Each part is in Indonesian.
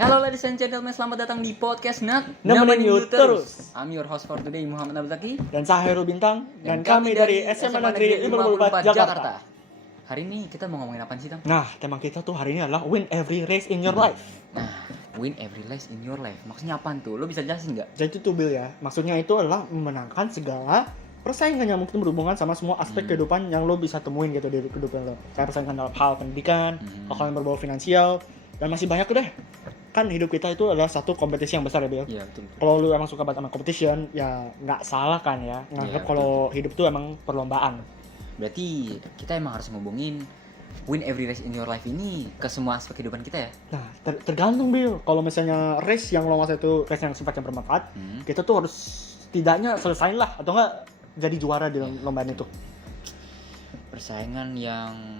Hello ladies and gentlemen, selamat datang di podcast Nemenin you terus. I'm your host for today, Muhammad Abdul Zaki. Dan saya Heru Bintang. Dan kami dari SMA Negeri 54 Jakarta. Hari ini kita mau ngomongin apa sih, Tang? Nah, tema kita tuh hari ini adalah win every race in your life. Nah, win every race in your life. Maksudnya apaan tuh? Lo bisa jelasin nggak? Jadi itu tuh Bill ya. Maksudnya itu adalah memenangkan segala persaingan yang mungkin berhubungan sama semua aspek kehidupan yang lo bisa temuin gitu di kehidupan lo. Kayak persaingan dalam hal pendidikan, hal yang berbau finansial, dan masih banyak deh. Kan hidup kita itu adalah satu kompetisi yang besar ya Bill. Iya, betul. Kalau lu emang suka banget sama competition, ya nggak salah kan ya nganggap kalau hidup tuh emang perlombaan. Berarti kita emang harus ngomongin win every race in your life ini ke semua aspek kehidupan kita ya? Nah, tergantung Bill. Kalau misalnya race yang lo masa itu race yang sifatnya bermanfaat, kita tuh harus setidaknya selesain lah atau enggak jadi juara di lombaan itu. Persaingan yang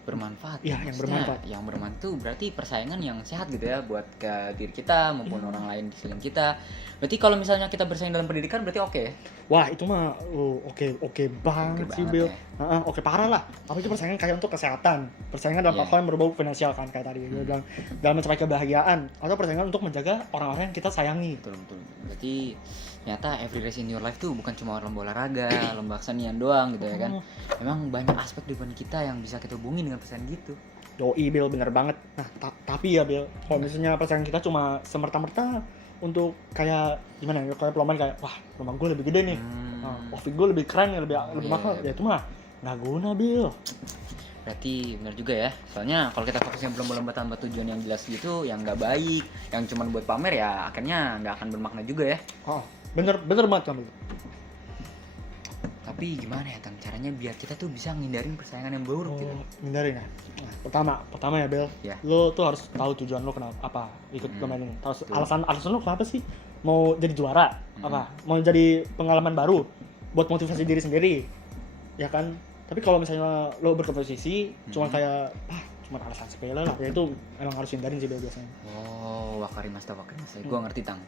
bermanfaat. Iya, yang bermanfaat. Yang bermanfaat itu berarti persaingan yang sehat gitu ya buat ke diri kita maupun orang lain di sekeliling kita. Berarti kalau misalnya kita bersaing dalam pendidikan berarti oke. Wah, itu mah oke banget sih Bill. Ya. Oke parah lah. Tapi itu persaingan kayak untuk kesehatan, persaingan dalam hal yang berbau finansial kan kayak tadi gue bilang, dalam mencapai kebahagiaan atau persaingan untuk menjaga orang-orang yang kita sayangi. Betul. Berarti ternyata every race in your life tuh bukan cuma lomba olahraga, lomba kesenian doang gitu ya kan. Memang banyak aspek di depan kita yang bisa kita hubungin dengan persaingan gitu. Doi Bill, bener banget. Nah, tapi ya Bill, kalau misalnya persaingan kita cuma semerta-merta untuk kayak gimana ya, kayak pelomban kayak wah lomba gue lebih gede nih, outfit gue lebih keren, lebih mahal, ya itu mah nggak guna Bill. Berarti benar juga ya, soalnya kalau kita fokusnya lomba-lomba tanpa tujuan yang jelas gitu, yang nggak baik, yang cuma buat pamer ya akhirnya nggak akan bermakna juga ya. Oh, bener banget kamu. Tapi gimana ya Tang, caranya biar kita tuh bisa ngindarin persaingan yang buruk gitu. Ngindarin ya. Nah, pertama ya Bel, lo tuh harus tahu tujuan lo kenapa apa ikut lomba ini. Terus alasan lo kenapa sih mau jadi juara? Apa? Mau jadi pengalaman baru buat motivasi diri sendiri. Ya kan? Tapi kalau misalnya lo berkompetisi cuma kayak cuma alasan sepele lah, ya itu emang harus hindarin sih Bel biasanya. Oh, wakarimas. Gua ngerti Tang.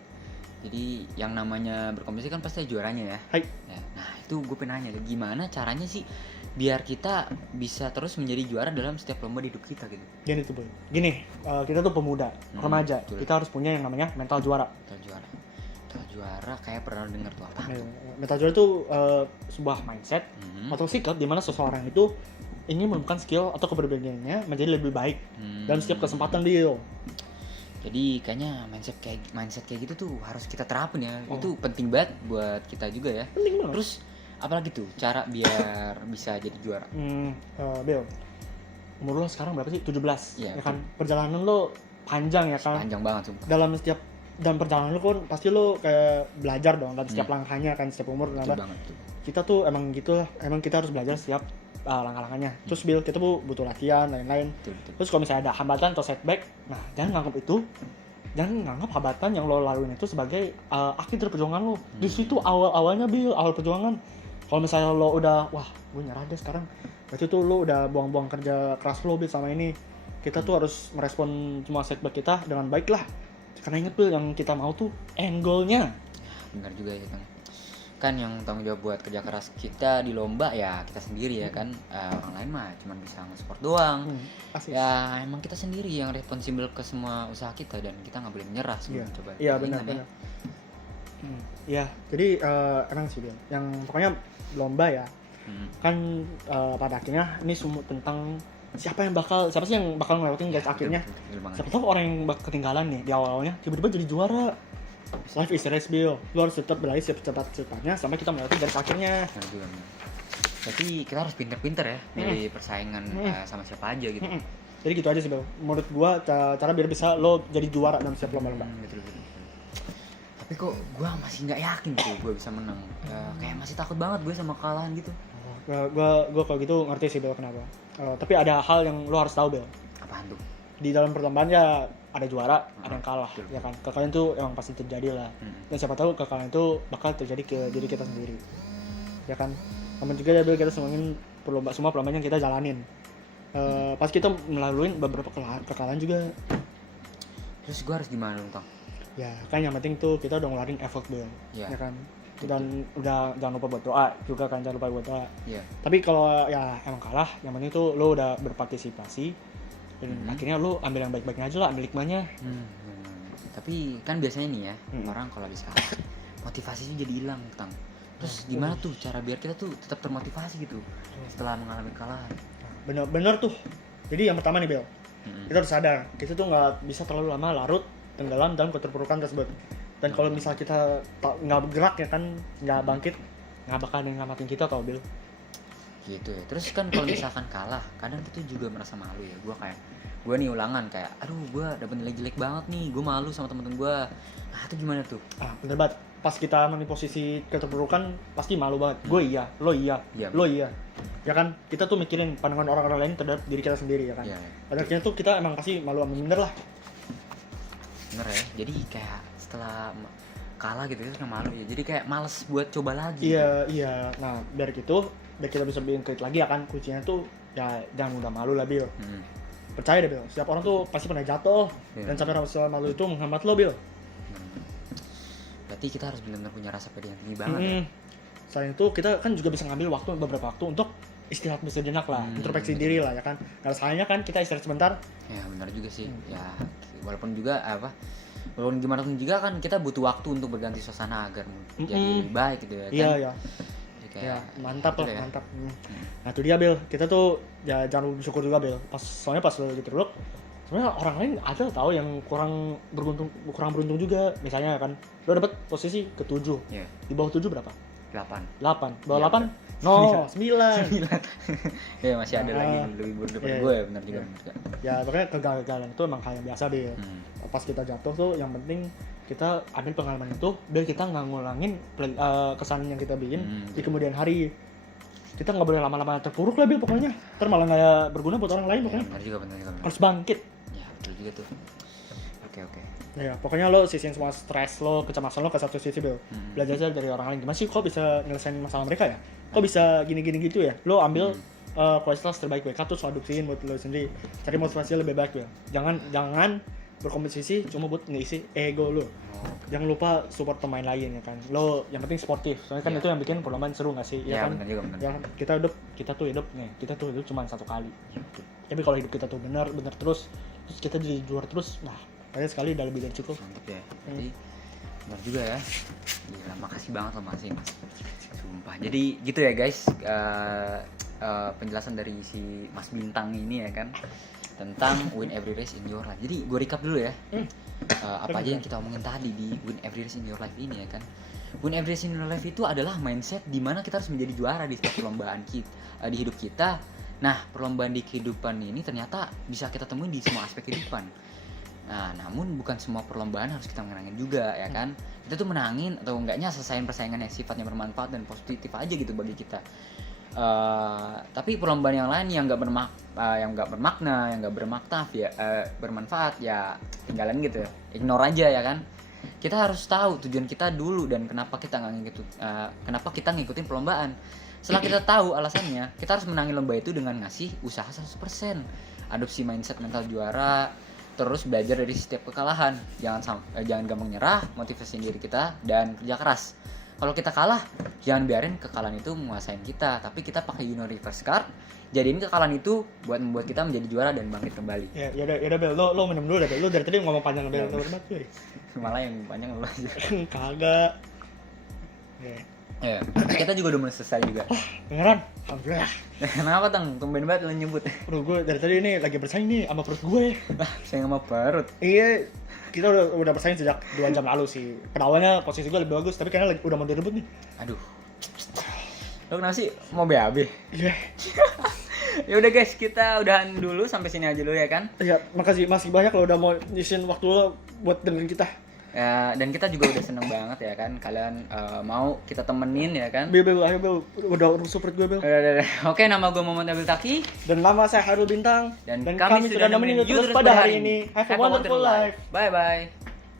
Jadi yang namanya berkompetisi kan pasti juaranya ya. Hai. Ya, nah itu gue pengen nanya, gimana caranya sih biar kita bisa terus menjadi juara dalam setiap lomba di hidup kita gitu? Gini, kita tuh pemuda, remaja, kita harus punya yang namanya mental juara. Mental juara kayak pernah dengar tuh apa? Mental juara itu sebuah mindset atau sikap di mana seseorang itu ingin menemukan skill atau kepribadiannya menjadi lebih baik dalam setiap kesempatan dia. Jadi kayaknya mindset kayak gitu tuh harus kita terapin ya. Itu penting banget buat kita juga ya. Penting banget. Terus apalagi tuh cara biar bisa jadi juara? Bel, umur lo sekarang berapa sih? 17 ya kan? Perjalanan lo panjang ya kan? Panjang banget sumpah. Dalam perjalanan lo kan pasti lo kayak belajar dong dalam setiap langkahnya kan, setiap umur. Kita tuh emang gitulah, emang kita harus belajar setiap langkah-langkahnya. Terus Bill, kita butuh latihan lain-lain. Terus kalau misalnya ada hambatan atau setback, nah jangan nganggap hambatan yang lo laluin itu sebagai akhir dari perjuangan lo. Di situ awalnya Bill, awal perjuangan. Kalau misalnya lo udah wah gue nyerah deh sekarang, berarti tuh lo udah buang-buang kerja keras lo Bill sama ini. Kita tuh harus merespon semua setback kita dengan baik lah. Karena inget Bill, yang kita mau tuh end goal-nya. Benar juga ya kan yang tanggung jawab buat kerja keras kita di lomba ya kita sendiri ya kan. Orang lain mah cuma bisa nge-support doang. Ya emang kita sendiri yang responsibel ke semua usaha kita dan kita nggak boleh menyerah sebelum coba. Iya benar. Ya jadi emang sih Bill, yang pokoknya lomba ya kan pada akhirnya ini semua tentang siapa sih yang bakal ngelewatin garis akhirnya. Siapa tahu orang yang bakal ketinggalan nih di awalnya tiba-tiba jadi juara. Life is a race Bill, lo harus tetap berlari secepat-cepatnya sampai kita melewati garis akhirnya. Berarti kita harus pinter-pinter ya dari persaingan sama siapa aja gitu. Jadi gitu aja sih Bill, menurut gua cara biar bisa lo jadi juara dalam setiap lomba-lomba. Betul. Tapi kok gua masih nggak yakin tuh gua bisa menang. Kayak masih takut banget gue sama kekalahan gitu. Gua kalau gitu ngerti sih Bill kenapa. Tapi ada hal yang lo harus tahu Bill. Apaan tuh? Di dalam perlombaan ya ada juara, ada yang kalah, ya kan. Kekalahan itu emang pasti terjadi lah. Dan siapa tahu kekalahan itu bakal terjadi ke diri kita sendiri, ya kan. Namun juga ya Bill, kita semua perlombaan yang kita jalanin, pas kita melalui beberapa kekalahan juga. Terus gue harus gimana dong Tang? Ya kan yang penting tuh kita udah ngeluarin effort Bill, ya kan. Dan udah jangan lupa buat doa juga kan, jangan lupa buat doa. Tapi kalau ya emang kalah, yang penting tuh lo udah berpartisipasi. Dan akhirnya lo ambil yang baik-baiknya aja lah, ambil hikmahnya. Tapi kan biasanya nih ya, orang kalau habis kalah motivasinya jadi hilang, Tang. Terus gimana tuh cara biar kita tuh tetap termotivasi gitu setelah mengalami kekalahan? Bener tuh. Jadi yang pertama nih Bel, kita harus sadar kita tuh nggak bisa terlalu lama larut tenggelam dalam keterpurukan tersebut. Dan kalau misal kita nggak bergerak ya kan, nggak bangkit, nggak bakal ada yang ngamatin kita tau Bel. Gitu ya. Terus kan kalau misalkan kalah, kadang kita juga merasa malu ya. Gue nih ulangan kayak, aduh gue dapet nilai jelek banget nih, gue malu sama temen-temen gue. Itu gimana tuh? Bener banget. Pas kita di posisi keterpurukan pasti malu banget. Gue iya, lo iya, lo iya. Ya kan, kita tuh mikirin pandangan orang-orang lain terhadap diri kita sendiri ya kan. Pada akhirnya tuh kita emang pasti malu sama bener lah. Bener ya. Jadi kayak setelah kalah gitu kan malu ya. Jadi kayak males buat coba lagi. Iya. Nah, biar kita bisa bangkit lagi ya kan. Kuncinya tuh ya jangan udah malu lah Bil. Percaya deh Bil, setiap orang tuh pasti pernah jatuh dan sampai rasa malu itu menghambat lo Bil. Berarti kita harus benar-benar punya rasa pede yang tinggi banget ya. Selain itu kita kan juga bisa ngambil beberapa waktu untuk istirahat sejenak lah, introspeksi diri lah ya kan. Kalau salahnya kan kita istirahat sebentar. Ya benar juga sih. Ya walaupun gimana pun juga kan kita butuh waktu untuk berganti suasana agar jadi lebih baik gitu ya kan. Iya. Ya, mantap lah, ya. Mantap. Nah itu dia Bel, kita tuh ya jangan bersyukur juga Bel. Soalnya pas lo lagi terpuruk, sebenarnya orang lain ada tahu yang kurang beruntung juga. Misalnya kan, lo dapet posisi ke-7, di bawah 7 berapa? 8. Bawah 8? No, 9. Ya masih ada lagi lebih buruk daripada gue ya, benar juga. Ya pokoknya kegagalan itu emang hal yang biasa Bel. Pas kita jatuh tuh yang penting kita ambil pengalaman itu biar kita nggak ngulangin kesalahan yang kita bikin di kemudian hari. Kita nggak boleh lama-lama terpuruk lah Bil pokoknya, ntar malah nggak berguna buat orang lain pokoknya. Benar juga. Harus bangkit. Ya betul juga tuh. Oke. Ya pokoknya lo sisihin semua stres lo, kecemasan lo ke satu sisi Bil. Belajar aja dari orang lain, gimana sih kok bisa nyelesain masalah mereka ya, kok bisa gini gitu ya. Lo ambil kualitas terbaik mereka tuh adopsiin buat lo sendiri, cari motivasi lebih baik Bil. Jangan berkompetisi cuma buat ngisi ego lo. Jangan lupa support pemain lain ya kan. Lo yang penting sportif. Soalnya kan itu yang bikin perlombaan seru enggak sih? Ya kan? Benar juga. Ya kita tuh hidup cuma satu kali. Tapi kalau hidup kita tuh benar terus kita jadi juara terus, nah kayaknya sekali udah lebih dari cukup. Mantap ya. Jadi benar juga ya. Gila, makasih banget loh Mas. Sumpah. Jadi gitu ya guys. Penjelasan dari si Mas Bintang ini ya kan, tentang win every race in your life. Jadi gue recap dulu ya. Apa aja yang kita omongin tadi di win every race in your life ini ya kan. Win every race in your life itu adalah mindset di mana kita harus menjadi juara di setiap perlombaan kita, di hidup kita. Nah, perlombaan di kehidupan ini ternyata bisa kita temuin di semua aspek kehidupan. Nah, namun bukan semua perlombaan harus kita menangin juga ya kan. Kita tuh menangin atau enggaknya selesaiin persaingan yang sifatnya bermanfaat dan positif aja gitu bagi kita. Tapi perlombaan yang lain yang nggak bermakna, yang nggak bermanfaat ya tinggalin gitu, ignore aja ya kan. Kita harus tahu tujuan kita dulu dan kenapa kita ngikutin perlombaan. Setelah kita tahu alasannya, kita harus menangin lomba itu dengan ngasih usaha 100%, adopsi mindset mental juara, terus belajar dari setiap kekalahan, jangan gampang nyerah, motivasi diri kita dan kerja keras. Kalau kita kalah, jangan biarin kekalahan itu menguasain kita, tapi kita pakai reverse card. Jadiin kekalahan itu buat membuat kita menjadi juara dan bangkit kembali. Ya udah Bel, lo minum dulu deh Bel. Lo dari tadi ngomong panjang Bel, lo banget cuy. Malah yang panjang lo aja. Kagak. Ya, kita juga udah mulai selesai juga. Beneran? Alhamdulillah. Kenapa Tang? Tumben banget lo nyebut. Bro, gue dari tadi ini lagi bersaing nih sama perut gue. Saya sama perut. Iya, kita udah bersaing sejak 2 jam lalu sih. Awalnya posisi gue lebih bagus, tapi kayaknya udah mau direbut nih. Aduh. Lo kenapa sih mau BAB? Iya. Ya udah guys, kita udahan dulu sampai sini aja dulu ya kan. Iya, masih banyak lo udah mau nyisin waktu lo buat dengerin kita. Ya, dan kita juga udah seneng banget ya kan, kalian mau kita temenin ya kan. Ayo Bel, udah support gue Bel. Oke, nama gue Muhammad Abil Taki. Dan nama saya Harul Bintang. Dan kami sudah nemenin you terus pada hari ini. Have a wonderful life. Bye bye.